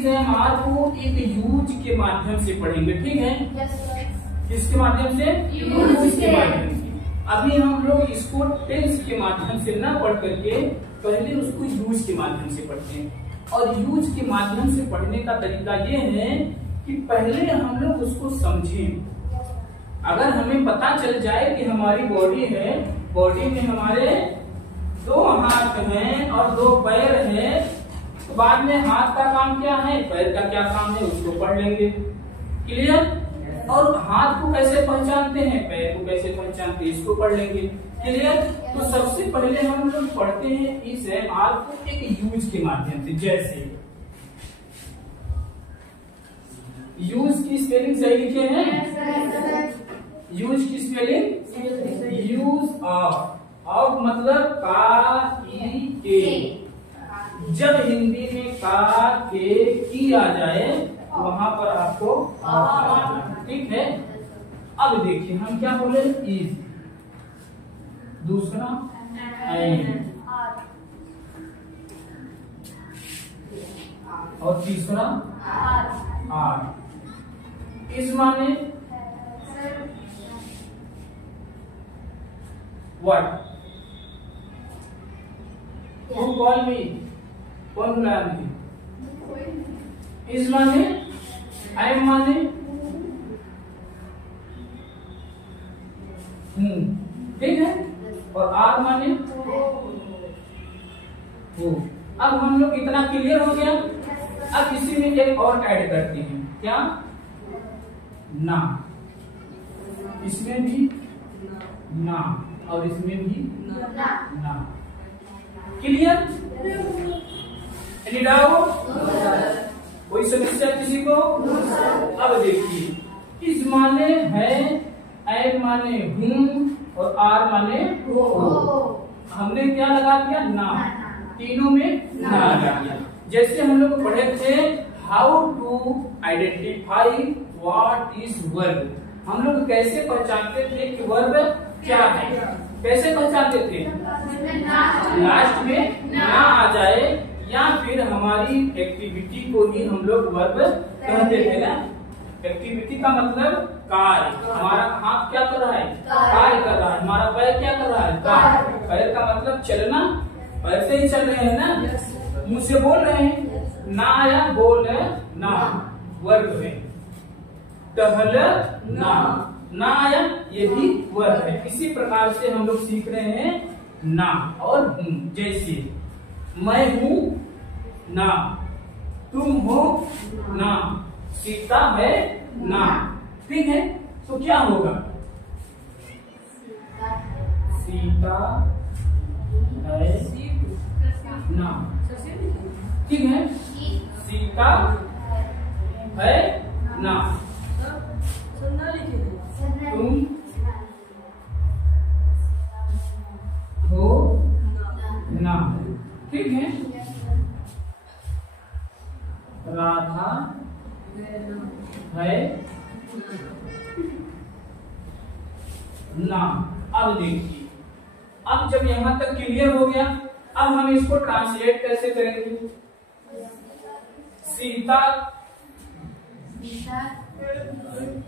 Is M R को एक use के माध्यम से पढ़ेंगे, ठीक है? किसके माध्यम से? यूज के माध्यम से। अभी हम लोग इसको टेंस के माध्यम से न पढ़ करके पहले उसको यूज के माध्यम से पढ़ते हैं। और यूज के माध्यम से पढ़ने का तरीका ये है कि पहले हम लोग उसको समझें। अगर हमें पता चल जाए कि हमारी बॉडी है, बॉडी में हमारे 2 हाथ हैं और 2 पैर हैं, तो बाद में हाथ का काम क्या है, पैर का क्या काम है, उसको पढ़ लेंगे। क्लियर? और हाथ को कैसे पहचानते हैं, पैर को कैसे पहचानते हैं, इसको पढ़ लेंगे। क्लियर? तो सबसे पहले हम लोग पढ़ते हैं इस आर को एक यूज के माध्यम से। जैसे यूज की स्पेलिंग सही लिखे हैं? यूज की स्पेलिंग यूज ऑफ मतलब का ई के। जब हिंदी में का के की आ जाए वहां पर आपको ठीक है। अब देखिए हम क्या बोले, इज, दूसरा एन, और तीसरा आर। इस माने व्हाट, हु कॉल मी, कौन बुलाया मुझे? इस माने, आई एम माने ठीक है, और आर माने हो। अब हम लोग इतना क्लियर हो गया। अब इसी में एक और ऐड करते हैं, क्या? ना। इसमें भी ना और इसमें भी ना। क्लियर? Any doubt? कोई समस्या किसी को? अब देखिए, इस माने है, एन माने हूं और आर माने हो। हमने क्या लगा दिया? ना। तीनों में ना लगा दिया। जैसे हम लोग पढ़े थे how to identify what is verb. हम लोग कैसे पहचानते थे कि वर्ब क्या है? कैसे पहचानते थे? लास्ट में ना आ जाए या फिर हमारी एक्टिविटी को ही हम लोग वर्ब कहते थे ना। एक्टिविटी का मतलब कार्य। हमारा हाथ क्या कर रहा है? कार्य कर रहा है। हमारा पैर क्या कर रहा है? कार्य। पैर का मतलब चलना, पैर से ही चल रहे हैं ना, मुंह से बोल रहे हैं। ना आया, बोल ना, वर्ब है। टहल ना, ना आया, ये भी वर्ब है। इसी प्रकार से हम लोग सीख रहे हैं ना और हूं। जैसे मैं हूं ना, तुम हो ना, सीता है ना। ठीक है, तो क्या होगा? सीता है ना, ठीक है, सीता है ना, तुम हो ना, ठीक है, राधा है ना। अब देखिए, अब जब यहां तक क्लियर हो गया, अब हम इसको ट्रांसलेट कैसे करेंगे? सीता,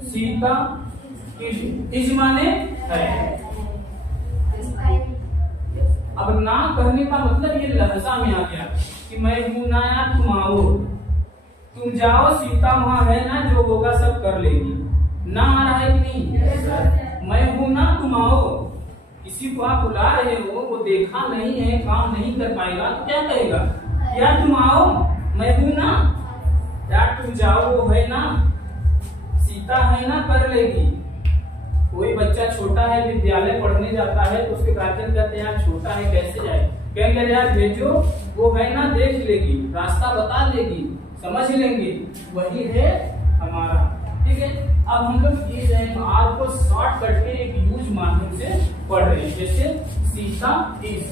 सीता इज माने है। अब ना कहने का मतलब ये लहजा में आ गया कि मैं हूं ना, या तुम आओ, तुम जाओ, सीता वहां है ना, जो होगा सब कर लेगी। ना आ रहा है कि नहीं? मैं हूं ना, तुम आओ। किसी को आप बुला रहे हो, वो देखा नहीं है, काम नहीं कर पाएगा, तो क्या कहेगा? यार तुम आओ, मैं हूं ना, यार तुम जाओ, वो है ना, सीता है ना, कर लेगी। कोई बच्चा छोटा है, विद्यालय पढ़ने जाता है, तो उसके गार्जियन कहते हैं यार छोटा है कैसे जाए, कहेंगे यार भेजो, वो है ना, देख लेगी, रास्ता बता देगी, समझ लेंगे। वही है हमारा। ठीक है, अब हम लोग इस आर को शॉर्ट करके एक यूज माध्यम से पढ़ रहे हैं। जैसे Sita is,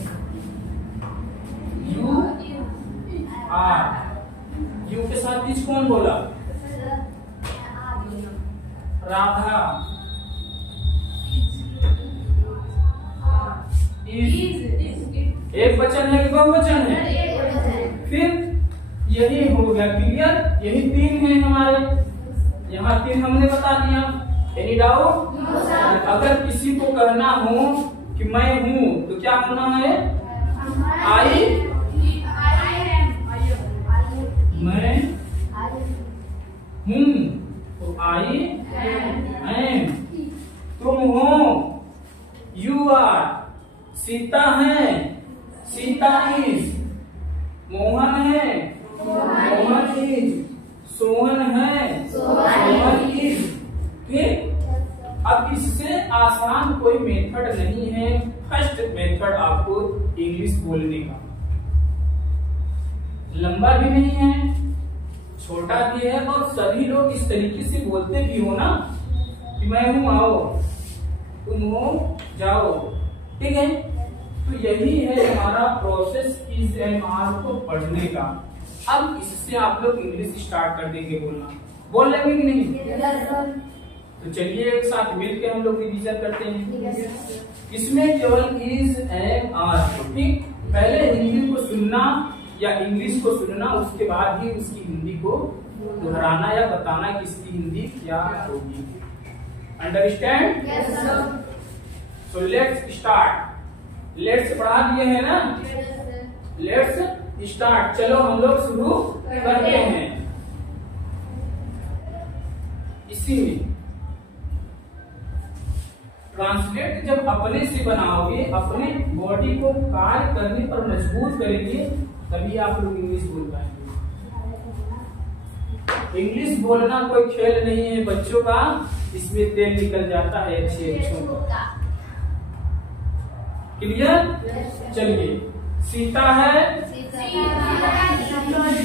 you are, you के साथ इज कौन बोला? राधा इज। एक वचन है कि बहुवचन है? फिर यही हो गया क्लियर। यही 3 है हमारे, यहाँ 3 हमने बता दिया। Any doubt? अगर किसी को कहना हो कि मैं हूँ तो क्या होना है? आई, मैं हूँ तो आई एम। तुम हो, यू आर। सीता है, सीता इज। मोहन है, मोहन इज। सोहन है, सोहन इज। ठीक। अब इससे आसान कोई मेथड नहीं है फर्स्ट मेथड आपको इंग्लिश बोलने का। लंबा भी नहीं है, छोटा भी है, और सभी लोग इस तरीके से बोलते भी हो ना कि मैं हूं आओ, तुम हो जाओ। ठीक है, तो यही है हमारा प्रोसेस इज एंड आर को पढ़ने का। अब इससे आप लोग इंग्लिश स्टार्ट कर देंगे बोलना। बोल लेंगे कि नहीं? तो चलिए एक साथ मिलकर हम लोग रिवीजन करते हैं। इसमें केवल इज एंड आर। ठीक, पहले हिंदी को सुनना या इंग्लिश को सुनना, उसके बाद ही उसकी हिंदी को दोहराना या बताना कि इसकी हिंदी क्या होगी। Understand? Yes sir. So let's start. Let's पढ़ा दिए है ना? Let's start. चलो हम लोग शुरू करते हैं। इसी में ट्रांसलेट जब अपने से बनाओगे, अपने बॉडी को कार्य करने पर मजबूर करेंगे, तभी आप लोग इंग्लिश बोल पाएंगे। इंग्लिश बोलना कोई खेल नहीं है बच्चों का, इसमें तेल निकल जाता है अच्छे अच्छों का। क्लियर? चलिए, सीता है,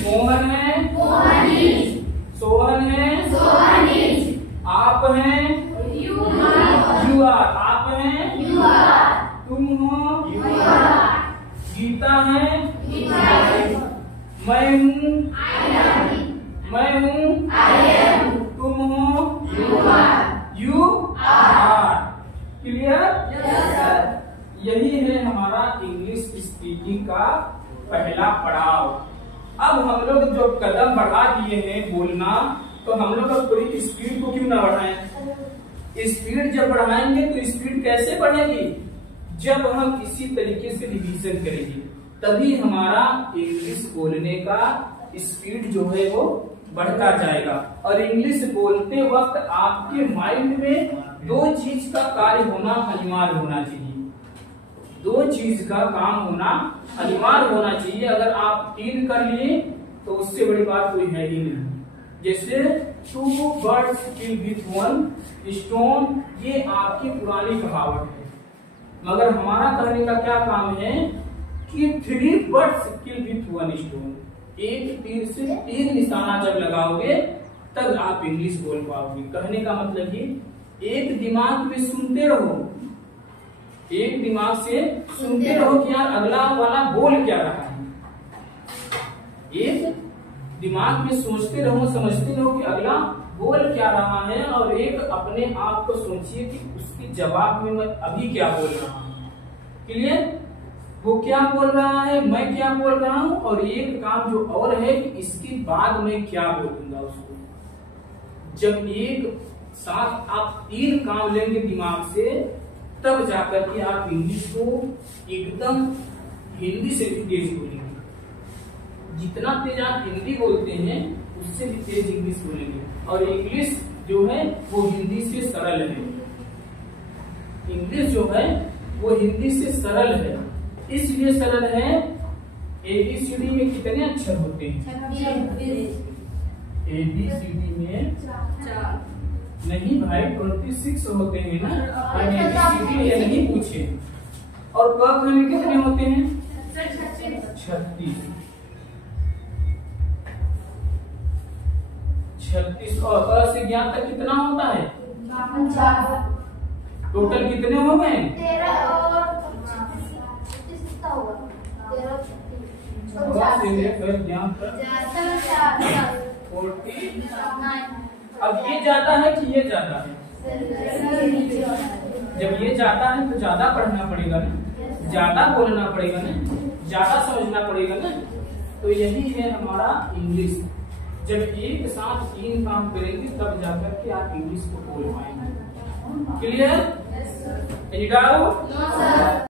मोहन है, सोहन है, आप हैं, यू आर। आप हैं, तुम हो, गीता है, मैं हूँ, मैं हूँ, तुम हो, यू आर। क्लियर? यही है हमारा इंग्लिश स्पीकिंग का पहला पड़ाव। अब हम लोग जो कदम बढ़ा दिए हैं बोलना, तो हम लोग अब थोड़ी स्पीड को क्यों ना बढ़ाएं? स्पीड जब बढ़ाएंगे तो स्पीड कैसे बढ़ेगी? जब हम इसी तरीके से रिवीजन करेंगे, तभी हमारा इंग्लिश बोलने का स्पीड जो है वो बढ़ता जाएगा। और इंग्लिश बोलते वक्त आपके माइंड में 2 चीज का कार्य होना अनिवार्य होना चाहिए। 2 चीज का काम होना अनिवार्य होना चाहिए। अगर आप 3 कर लिए तो उससे बड़ी बात कोई है ही नहीं। जैसे 2 birds kill with 1 stone, ये आपकी पुरानी कहावत है, मगर हमारा कहने का क्या काम है कि 3 birds kill with 1 stone। एक तीर से 3 निशाना जब लगाओगे तब आप इंग्लिश बोल पाओगे। कहने का मतलब ये एक दिमाग में सुनते रहो, एक दिमाग से सुनते रहो कि यार अगला वाला बोल क्या रहा है। एक दिमाग में सोचते रहो, समझते रहो कि अगला बोल क्या रहा है, और एक अपने आप को सोचिए कि उसके जवाब में मैं अभी क्या बोल रहा हूँ। क्लियर? वो क्या बोल रहा है, मैं क्या बोल रहा हूँ, और एक काम जो और है कि इसके बाद मैं क्या बोलूंगा उसको। जब एक साथ आप 3 काम लेंगे दिमाग से, तब जाकर के आप इंग्लिश को एकदम हिंदी से भी तेज बोलेंगे। जितना तेज आप हिंदी बोलते हैं उससे भी तेज इंग्लिश बोलेंगे। और इंग्लिश जो है वो हिंदी से सरल है। इंग्लिश जो है वो हिंदी से सरल है। इसलिए सरल है, ABCD में कितने अक्षर होते हैं? ABCD में 4 नहीं भाई, 26 होते हैं ना। ABCD ये नहीं पूछे। और क ख में कितने होते हैं? 36। और अ से ज्ञान तक कितना होता है? 5। टोटल कितने हो गए? 13 और ज्ञान तक 49। अब ये ज्यादा है कि ये ज्यादा है? जब ये ज्यादा है तो ज्यादा पढ़ना पड़ेगा ना, ज्यादा बोलना पड़ेगा ना, ज्यादा समझना पड़ेगा ना। तो यही है हमारा इंग्लिश। जब एक साथ 3 काम करेंगे तब जाकर के आप इंग्लिश को बोल पाएंगे। क्लियर? Any doubt?